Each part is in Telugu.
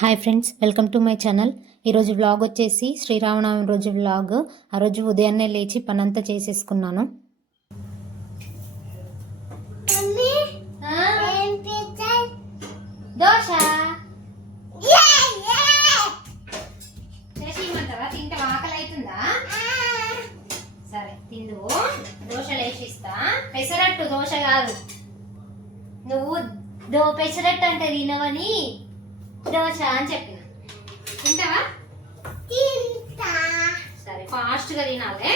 Hi friends, welcome to my channel. ఈరోజు వ్లాగ్ వచ్చేసి శ్రీరామనవమి రోజు వ్లాగ్. ఆ రోజు ఉదయాన్నే లేచి పనంతా చేసేసుకున్నాను. దోశ తింటే ఆకలి అవుతుందా? సరే తిందు. దోశలు వేసిస్తా. పెసరట్టు దోశ కాదు, నువ్వు పెసరట్టు అంటే తినవని దోశ అని చెప్పిన. తింటావా? సరే ఫాస్ట్ గా తినాలే.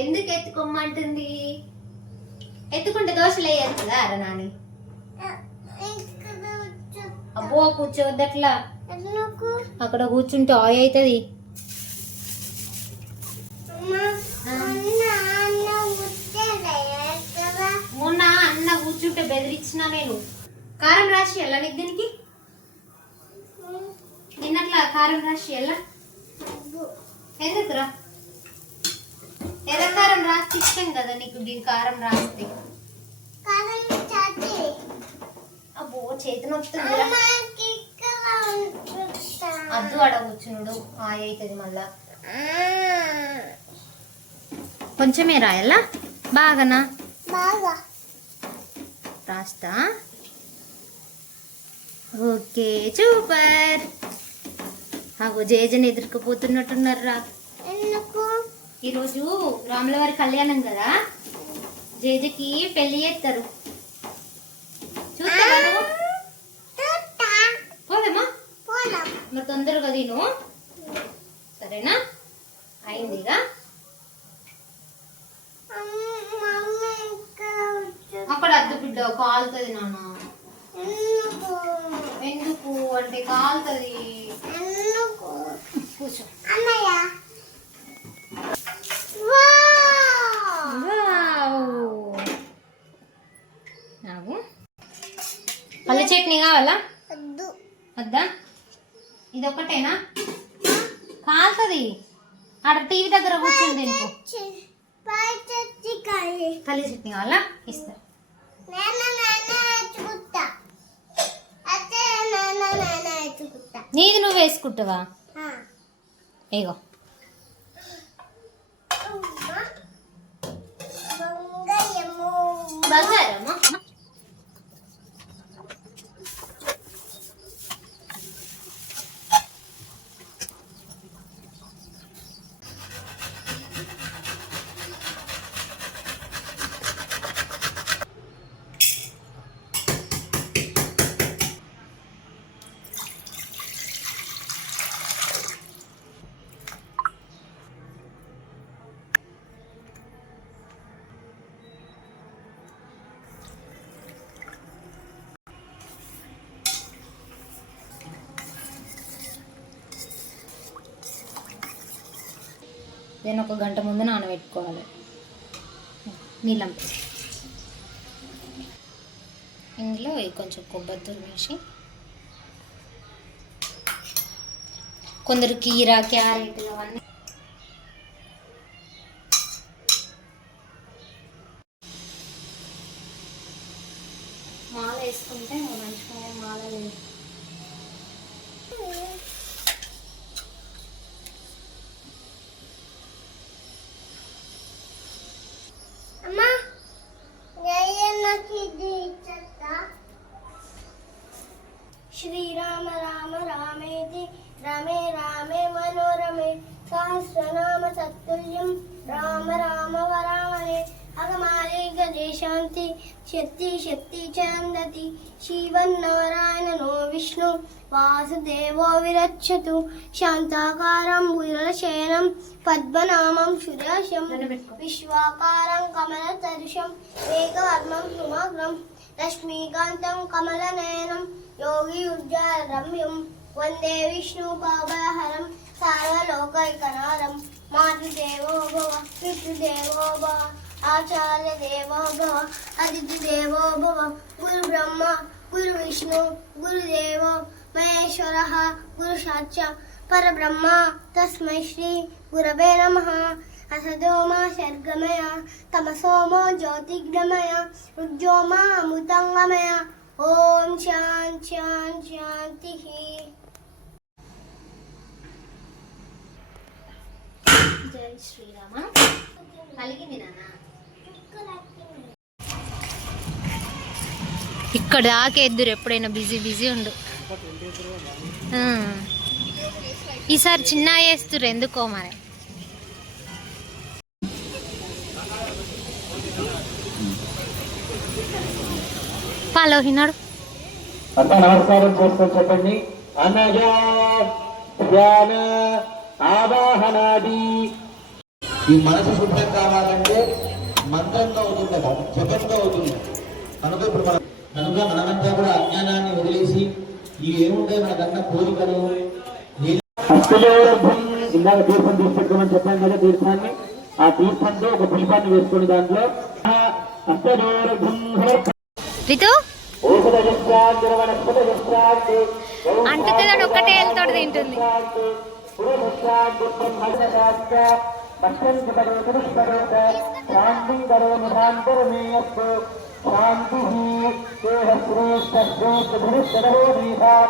ఎందుకు ఎత్తుకోమంటుంది? ఎత్తుకుంటే దోశలు వేయదు కదా అర నాని. అబ్బో కూర్చోవద్దు అట్లా, అక్కడ కూర్చుంటే ఆయి అవుతుంది. మొన్న అన్న కూర్చుంటే బెదిరించిన నేను. కారం రాసి ఎలా నీకు దీనికి? నిన్నట్లా కారం రాసి ఎలా? ఎందుకురా? ఎర్ర కారం రాసి ఇష్టం కదా నీకు. దీని కారం రాస్తే అబ్బో చేతి నొస్తుంది. అద్దు అడ కూర్చున్నాడు ఆయ అవుతుంది మళ్ళా. కొంచెమే రాయాలా? బాగానా? రాస్తా. Okay super. అగో జేజని ఎదుర్కపోతున్నట్టున్నారా. ఈరోజు రాములవారి కళ్యాణం కదా, జేజకి పెళ్లి చేస్తారు. చూస్తావా నువ్వు? పోదమ్మా మరి తొందరగా తిను, సరేనా? అయిందిగా. అక్కడ అద్దు బిడ్డ కాలుతుంది నాన్న. ఎందుకు అంటే కాలుతుంది. కూర్చో. పల్లి చట్నీ కావాలా? వద్దా? ఇది ఒకటేనా? కాలుతుంది. ఆడ టీవీ దగ్గర కూర్చుంది. పల్లి చట్నీ కావాలా? ఇస్తా. నీది నువ్వు వేసుకుంటావా? ఏగో బంగారమ్మా. నేను ఒక గంట ముందు నానబెట్టుకోవాలి నీళ్ళం. ఇందులో కొంచెం కొబ్బరి తురిమేసి, కొందరు కీరా క్యారెట్ అవన్నీ మాల వేసుకుంటే మంచిగా మాల లేదు. శ్రీరామ రామ రామేతి రమే రామే మనోరమే సహస్రనామ తత్తుల్యం రామ రామ వరామహే అగమాలే గజే శాంతి శక్తి శక్తి చందతి శివన్నారాయణో విష్ణు వాసుదేవో విరచ్చతు శాంతాకారం భుజలశయనం పద్మనామం సురేశం విశ్వాకారం కమలతరుషం మేఘవర్మం సుమగ్రం రశ్మీకాంతం కమలనయనం యోగి ఉజ్జాల రమ్యం వందే విష్ణు పాపహరం సర్వలోకైకనాథం మాతృదేవో భవ పితృదేవో భవ ఆచార్య దేవో భవ అతిథి దేవో భవ గురు బ్రహ్మ గురు విష్ణు గురుదేవో మహేశ్వర గురు సాక్షాత్ పరబ్రహ్మ తస్మై శ్రీ గురవే నమః. అసదోమా శర్గమయ తమసోమో జ్యోతిర్గమయ ఉజ్జోమా అమృతంగమయ ఓం శాంతి. జై శ్రీరామ. కలిగింది నాన్న. ఇక్కడ దాకా ఎద్దురు ఎప్పుడైనా బిజీ ఉండు. ఈసారి చిన్న వేస్తురు ఎందుకో మరి. పాలోహినాడు నమస్కారం చేసుకొని చెప్పండి. అనగా ధ్యాన ఆవాహనాది. ఈ మనసు శుభ్రం కావాలంటే మంత్రంతో అవుతుంది కదా, జపంతో అవుతుంది. కనుక ఇప్పుడు మనమంతా కూడా అజ్ఞానాన్ని వదిలేసి ఇవి ఏముంటాయి మనకన్నా కోరికలు. ఇందాక తీర్థం తీసుకెట్టుకోమని చెప్పాను కదా, తీర్థాన్ని ఆ తీర్థంతో ఒక పుష్పాన్ని వేసుకుని దాంట్లో రితు అంటుతుంది, ఒక్కటే వెళ్తాడు తింటుంది. శాంతి